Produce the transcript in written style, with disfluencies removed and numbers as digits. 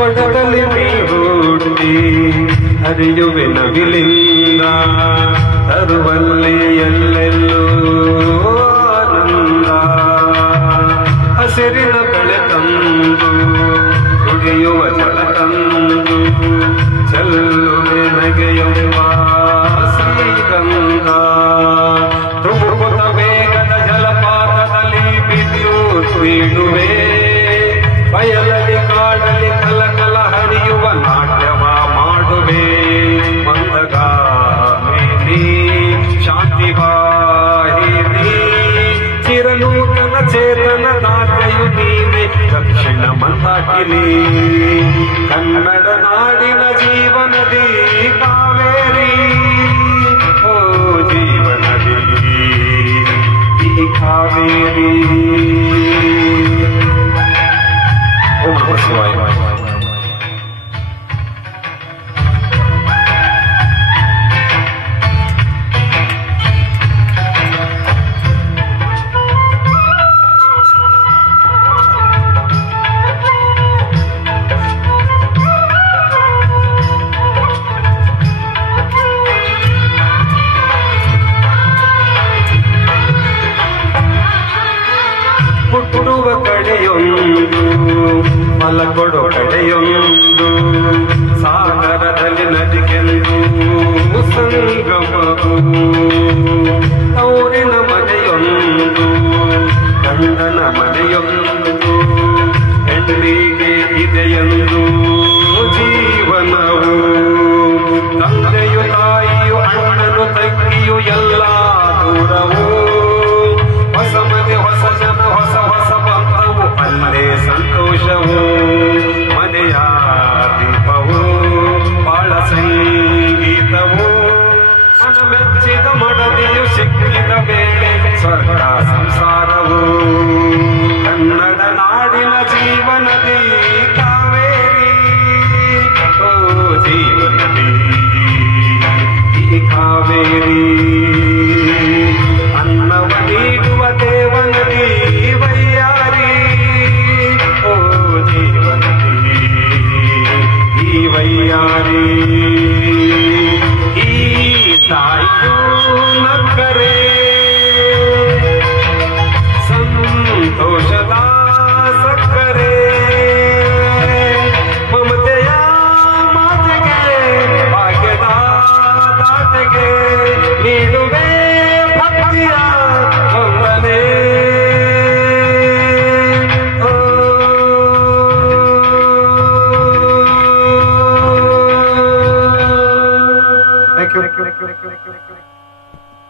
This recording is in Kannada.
ಕೊಡದಲ್ಲಿ ಹುಟ್ಟಿ ಹರಿಯುವೆ ನವಿಲಿಂದ ತರುವಲ್ಲಿ ಎಲ್ಲೆಲ್ಲೂ ಆನಂದ. ಹಸಿರಿನ ಬೆಳೆ ತಂದು ಕುಡಿಯುವ ಜಲ ತಂದು ಚೆಲ್ಲುವೆ ನಗೆಯುವ ಶ್ರೀಗಂಧ. ಧುಮುಕುತ ವೇಗದ ಜಲಪಾತದಲ್ಲಿ ಬಿದ್ದು ತುಯಿಡುವೆ ಬಯಲಲ್ಲಿ ಕಾಡಲಿ ಕಲಕಲ ಹರಿಯುವ ನಾಟ್ಯವ ಮಾಡುವೆ. ಮಂದಗಾಮಿನಿ ಶಾಂತಿವಾಹಿನಿ ಚಿರನೂತನ ಚೇತನ ದಾತೆಯು ನೀನೆ ದಕ್ಷಿಣ ಮಂದಾಕಿನಿ. ಕನ್ನಡ ನಾಡಿನ ಜೀವನದಿ ಕಾವೇರಿ ಓ ಜೀವನದಿ ಈ ಕಾವೇರಿ. ಓಂ ನಮಃ ಶಿವಾಯ. ಹುಟ್ಟುವ ಕಡೆಯೊಂದು ಫಲ ಕೊಡೋ ಕಡೆಯೊಂದು ಸಾಗರದಲ್ಲಿ ನದಿಗೆಂದು ಸಂಗಮವು. ತೌರಿನ ಮನೆಯೊಂದು ಗಂಡನ ಮನೆಯೊಂದು ಹೆಣ್ಣಿಗೆ ಇದೆಯೆಂದು ಜೀವನವು. ತಂದೆಯು ತಾಯಿಯು ಅಣ್ಣನು ತಂಗಿಯು ಎಲ್ಲ ದೂರವು. ಹೊಸ ಮನೆ ಹೊಸ ಜನ ಹೊಸ ಹೊಸ ಬಂಧವು ಅಲ್ಲೇ ಸಂತೋಷವು. ಮನೆಯ ದೀಪವು ಬಾಳ ಸಂಗೀತವು. ಮನ ಮೆಚ್ಚಿದ ಮಡದಿಯು ಸಿಕ್ಕಿದ ವೇಳೆ ಸ್ವರ್ಗ ಸಂಸಾರವು. ಕನ್ನಡ ನಾಡಿನ ಜೀವನದಿ ಕಾವೇರಿ ಓ ಜೀವನದಿ ಈ ಕಾವೇರಿ. ಅನ್ನವ ನೀಡುವ ದೇವನದಿ ವೈಯಾರಿ ಓ ಜೀವನದಿ ಈ ವೈಯಾರಿ. ಈ ತಾಯಿಯು ನಕ್ಕರೆ ಸಂತೋಷದ ಸಕ್ಕರೆ. ಮಮತೆಯ ಮಾತೆಗೆ ಭಾಗ್ಯದ ದಾತೆಗೆ ನೀಡುವೆ ಭಕ್ತಿಯ ವಂದನೆ. Thank you.